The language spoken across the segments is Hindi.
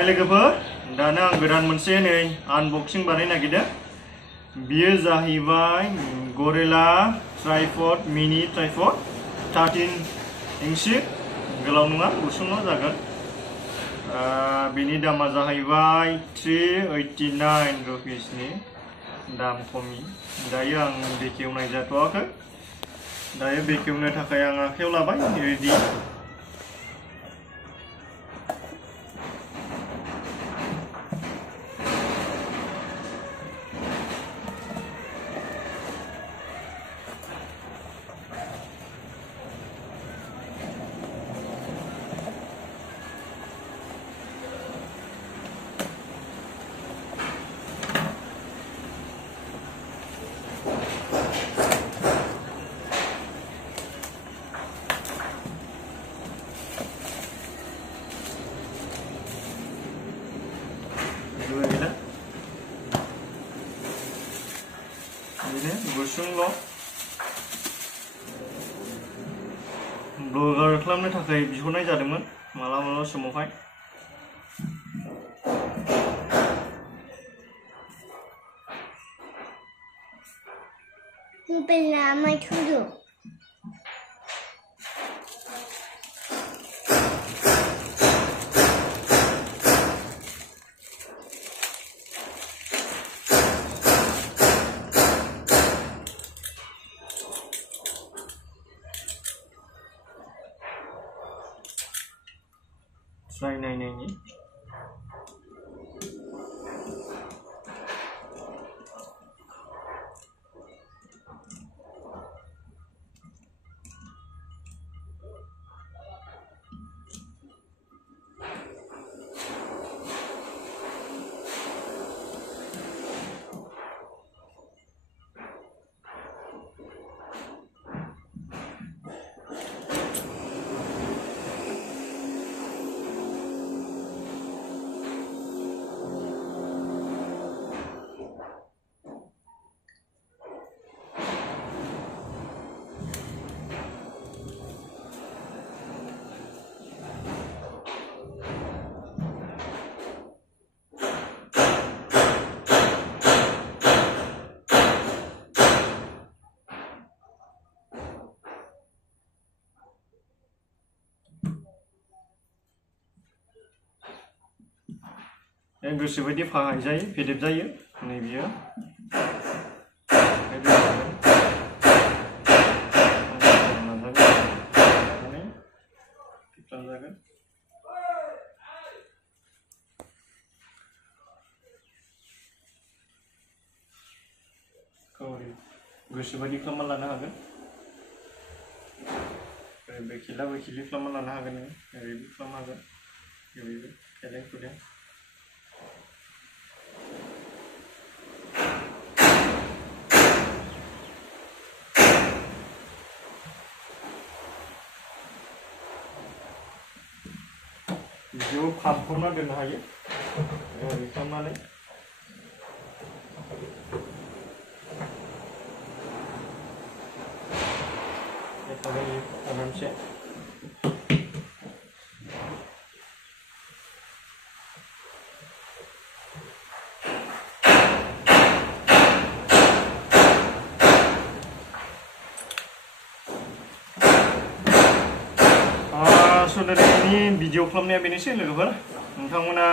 हाय लोगोफोर दाना आं गोदान मोनसे नै आनबक्सिं बानायनो नागिरदों बियो जाहैबाय गरिल्ला ट्राइपड मिनि ट्राइपड 13 इंचि गोलाव नङा गुसुंल' जागोन बिनि दामा जाहैबाय 389 रुपिसनि दाम खमि दायो आं बेखेवनाय जाथ'वाखै दायो बेखेवनो थाखाय आं आखायाव लाबाय रेडि ini gusungle ब्लगार खालामनो थाखाय बिहरनाय जादोंमोन मालाबा समावहाय Try naiknya. गोसो बायदि फाहाय जायो फेदेब जायो नै बियो गोसो बायदि खालामना लानो हागोन बेखिला बेखिलि खालामना लानो हागोन ओरैबो खालामनो हागोन ओरैबो खेलें खुदें बिदियाव फानफरना दोननो हायो ओरै खालामनानै आरामसे ini video filmnya benesih logoफोर नोंथांमोना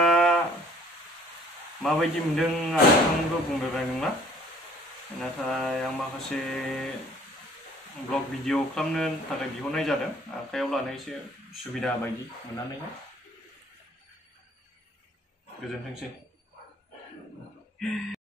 माबायदि मोनदों आंबो बुंबाय नङा नाथाय आं माखासे ब्लग भिडिअ खालामनो थाखाय बिहरनाय जादों आखायाव लानो एसे सुबिदा बायदि मोननानै गोजोनथोंसै